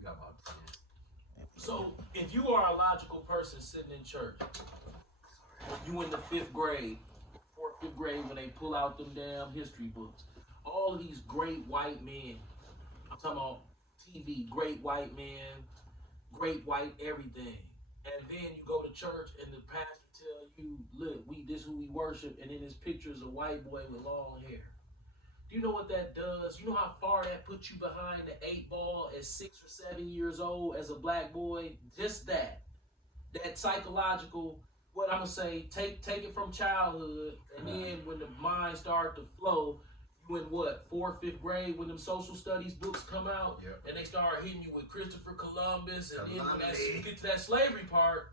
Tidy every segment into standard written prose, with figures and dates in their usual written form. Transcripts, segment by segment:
We got about 10. So, if you are a logical person sitting in church, you in the 5th grade, 4th, 5th grade, when they pull out them damn history books, all of these great white men, I'm talking about TV, great white men, great white everything. And then you go to church and the pastor tell you, look, this who we worship, and then there's pictures of white boy with long hair. Do you know what that does? You know how far that puts you behind the 8 ball at 6 or 7 years old as a black boy? Just that psychological, what I'm gonna say, take it from childhood, and then when the mind start to flow, you in what, 4th, 5th grade, when them social studies books come out, and they start hitting you with Christopher Columbus, and then when you get to that slavery part,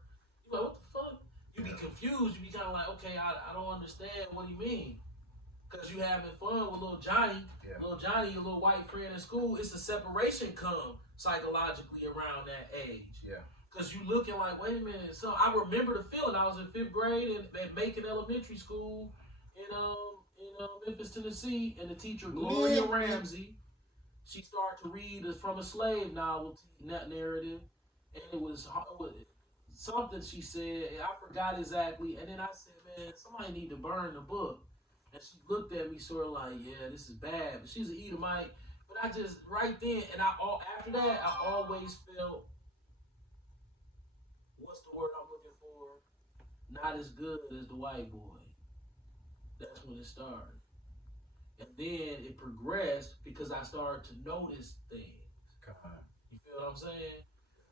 you're like, what the fuck? You be confused. You be kind of like, okay, I don't understand what do you mean. Because you having fun with little Johnny. Little Johnny, your little white friend in school. It's a separation come psychologically around that age. Because you looking like, wait a minute. So I remember the feeling. I was in 5th grade at Macon Elementary School in Memphis, Tennessee. And the teacher, Gloria Ramsey, she started to read from a slave novel narrative. And it was something she said. I forgot exactly. And then I said, man, somebody need to burn the book. And she looked at me sort of like, yeah, this is bad. But she's an Edomite. But I just, right then, and after that, I always felt, what's the word I'm looking for? Not as good as the white boy. That's when it started. And then it progressed because I started to notice things. You feel what I'm saying?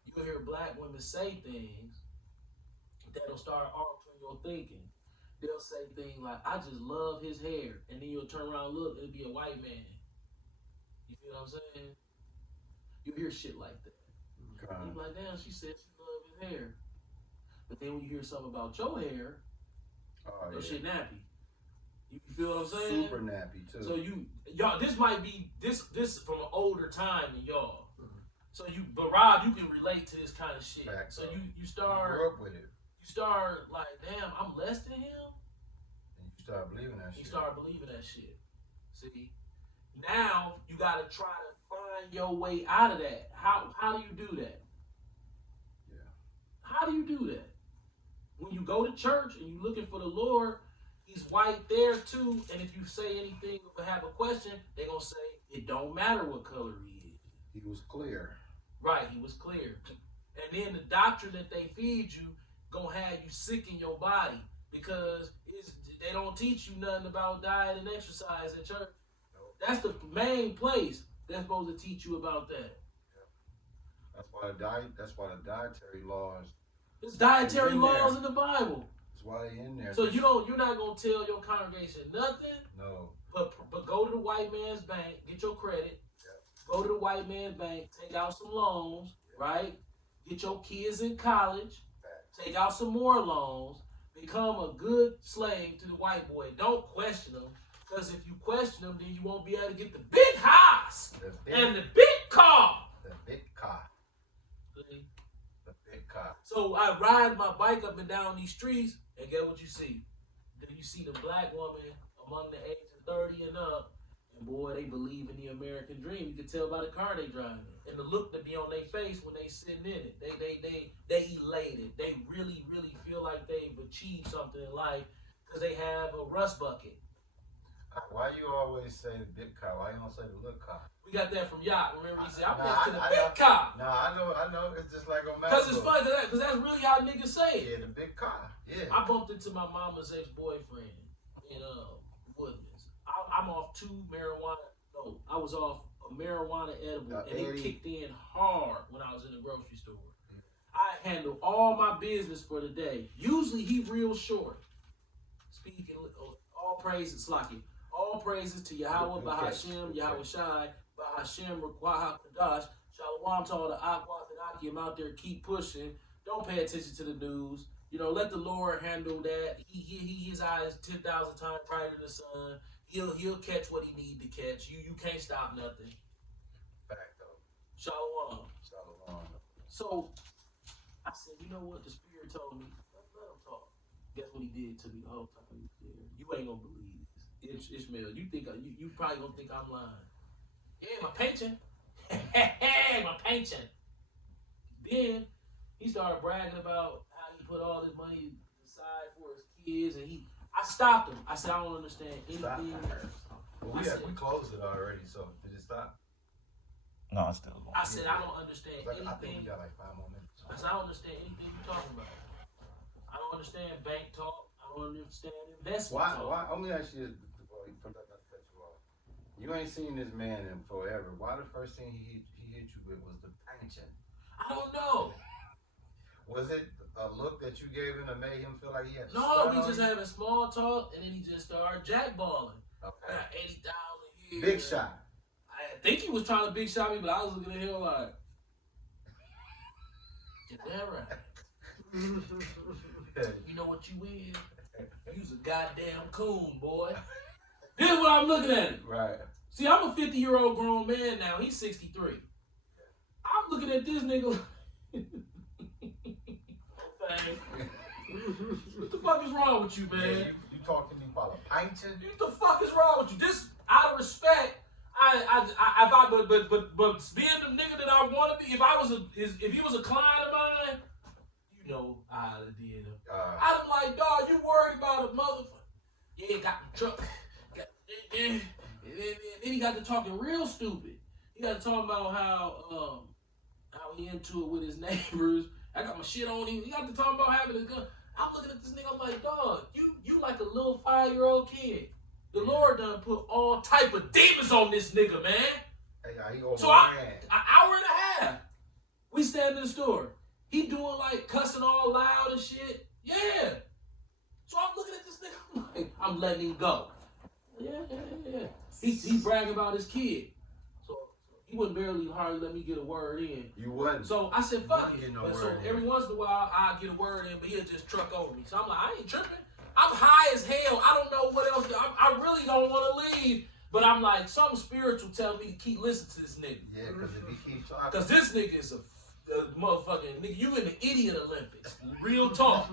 You'll hear black women say things that'll start altering your thinking. They'll say things like, I just love his hair. And then you'll turn around and look, it'll be a white man. You feel what I'm saying? You'll hear shit like that. You're like, damn, she said she loved his hair. But then when you hear something about your hair, your shit nappy. You feel what I'm saying? Super nappy, too. So y'all, this might be, this from an older time than y'all. So but Rob, you can relate to this kind of shit. So you start, grew up with it. You start like, damn, I'm less than him. And you start believing that shit. You start believing that shit. See, now you got to try to find your way out of that. How do you do that? How do you do that? When you go to church and you're looking for the Lord, He's white there too. And if you say anything or have a question, they're gonna say it don't matter what color he is. He was clear. Right, he was clear. And then the doctrine that they feed you gonna have you sick in your body because they don't teach you nothing about diet and exercise at church. That's the main place that's supposed to teach you about that. That's why the dietary laws. There's dietary laws in the Bible. That's why they in there. So you're not gonna tell your congregation nothing. No. But go to the white man's bank, get your credit. Go to the white man's bank, take out some loans, right? Get your kids in college. Take out some more loans, become a good slave to the white boy. Don't question them, because if you question them, then you won't be able to get the big house and the big car. The big car. See? The big car. So I ride my bike up and down these streets, and get what you see. Then you see the black woman among the ages of 30 and up, and boy, they believe in the American dream. You can tell by the car they driving, and the look that be on their face when they sitting in it. They elated. They really, really feel like they've achieved something in life because they have a rust bucket. Why you always say the big car? Why you don't say the little car? We got that from Yacht. Remember he said, I'm next to the big car. No, I know. It's just like on Because it's funny, because that's really how niggas say it. Yeah, the big car. Yeah. I bumped into my mama's ex-boyfriend in Woodlands. I'm off I was off a marijuana edible, and it kicked in hard when I was in the grocery store. I handle all my business for the day. Usually he real short. Speaking, all praises, Slaki. All praises to Yahweh, Bahashem, Yahweh Shai, Bahashem, Rakwaha Kadash, Shalom to all the Aqua and Akim out there. Keep pushing. Don't pay attention to the news. Let the Lord handle that. His eyes 10,000 times brighter than the sun. He'll catch what he need to catch. You can't stop nothing. Fact though. Shalom. Shalom. So I said, you know what? The Spirit told me, let him talk. Guess what he did to me the whole time he was there? You ain't gonna believe this. Ishmael, you probably gonna think I'm lying. Yeah, my pension. Hey, my pension. Then he started bragging about how he put all his money aside for his kids, and I stopped him. I said, I don't understand anything. Well, we closed it already, so did it stop? No, it's still going. I said, I don't understand I think anything. we got like 5 more minutes. I said, I don't understand anything you're talking about. I don't understand bank talk. I don't understand investment talk. Why? Let me ask you this before you cut you off. You ain't seen this man in forever. Why the first thing he hit you with was the pension? I don't know. Was it a look that you gave him that made him feel like he had to No, start we on just you? having small talk, and then he just started jackballing. Okay. Got 80,000 here. Big shot. I think he was trying to big shot me, but I was looking at him like, get that right. You know what you is? You's a goddamn coon, boy. This is what I'm looking at him. Right. See, I'm a 50-year-old grown man now. He's 63. I'm looking at this nigga. What the fuck is wrong with you, man? Yeah, you talk to me about a pension? What the fuck is wrong with you? This, out of respect, but being the nigga that I want to be, if he was a client of mine, you know I'd have did him. I'm like, dog, you worried about a motherfucker? Yeah, got the truck. Then he got to talking real stupid. He got to talk about how he into it with his neighbors. I got my shit on him. He got to talk about having a gun. I'm looking at this nigga, I'm like, dog, you like a little 5-year-old kid. The Lord done put all type of demons on this nigga, man. Hey, he So an hour and a half, we stand in the store. He doing like cussing all loud and shit. Yeah. So I'm looking at this nigga, I'm like, I'm letting him go. Yeah. He bragging about his kid. So he wouldn't hardly let me get a word in. You wouldn't. So I said, fuck it. No But so word in. every once in a while, I get a word in, but he'll just truck over me. So I'm like, I ain't tripping. I'm high as hell. I don't know what else. I really don't want to leave. But I'm like, something spiritual telling me to keep listening to this nigga. Yeah, because if he keeps talking. Because this nigga is a motherfucking nigga. You in the idiot Olympics. Real talk.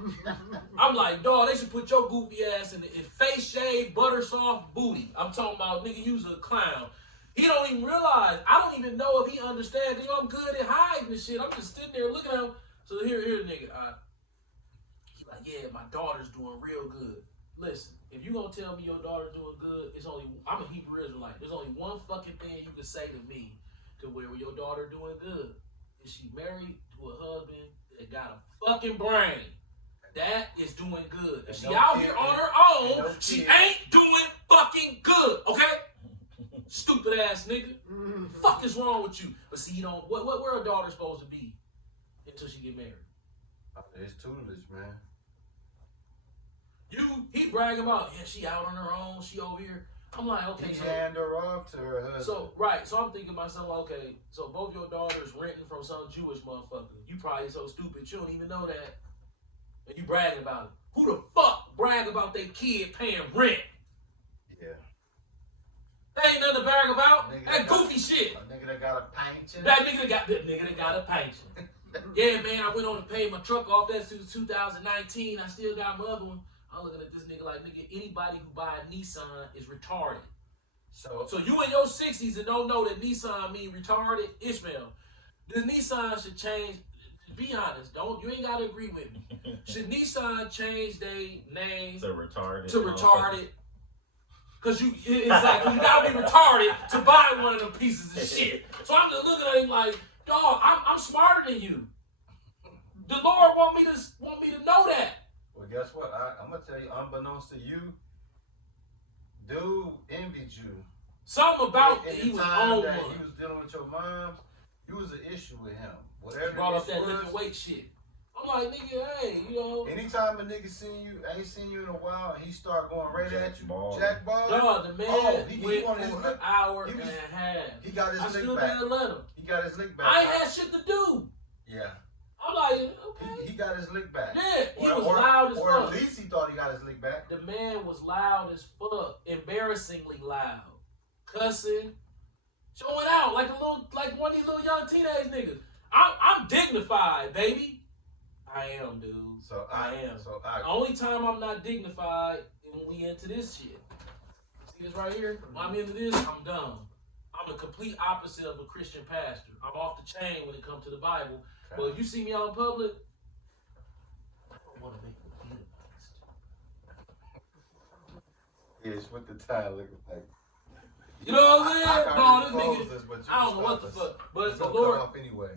I'm like, dog, they should put your goofy ass in face shade, butter soft booty. I'm talking about, nigga, you's a clown. He don't even realize. I don't even know if he understands. You know, I'm good at hiding this shit. I'm just sitting there looking at him. So here the nigga. He like, yeah, my daughter's doing real good. Listen, if you gonna tell me your daughter's doing good, I'm a Hebrew Israelite. There's only one fucking thing you can say to me to where your daughter doing good. Is she married to a husband that got a fucking brain? That is doing good. If she out here on her own, she ain't doing fucking good, okay? Stupid ass nigga. Fuck is wrong with you? But see, you don't. Where a daughter supposed to be until she get married? It's tutelage, man. He bragging about, yeah, she out on her own, she over here. I'm like, okay, He so hand her off to her husband. So I'm thinking to myself, okay, so both your daughters renting from some Jewish motherfucker. You probably so stupid you don't even know that, and you bragging about it. Who the fuck brag about their kid paying rent? Yeah. That ain't nothing to brag about. Nigga That goofy shit. A nigga that got a pension. That nigga that got a pension. Yeah, man, I went on to pay my truck off. That's since 2019. I still got my other one. I'm looking at this nigga like, nigga, anybody who buy a Nissan is retarded. So you in your 60s and don't know that Nissan mean retarded? Ishmael, the Nissan should change. Be honest, you ain't gotta agree with me. Should Nissan change their name To retarded. Cause it's like you gotta be retarded to buy one of them pieces of shit. So I'm just looking at him like, dog, I'm smarter than you. The Lord want me to know that. Well, guess what? I'm gonna tell you, unbeknownst to you, dude envied you. Something about In he the was time on that one. he was dealing with your mom, you was an issue with him. He Whatever brought up the that issue lifting was, weight shit. I'm like, nigga, hey, you know. anytime a nigga ain't seen you in a while, and he start going right at you, Jackball. jackball. Dog, the man he went wanted his for an lick. hour He and was- a half. He got his I lick still back. didn't let him. He got his lick back. I ain't had shit to do. Yeah. I'm like, okay. He got his lick back. Yeah, he was Or loud as Or fuck. at least he thought he got his lick back. The man was loud as fuck, embarrassingly loud, cussing, showing out like one of these little young teenage niggas. I'm dignified, baby. I am, dude. So I am. I The only time I'm not dignified is when we into this shit. See this right here? When I'm into this, I'm dumb. I'm the complete opposite of a Christian pastor. I'm off the chain when it comes to the Bible. But if you see me out in public, I don't want to make a Edomist. Yes, what the tie looking like. You know what I'm saying? No, this nigga, This, I don't know what the fuck. But it's the gonna Lord, cut off anyway.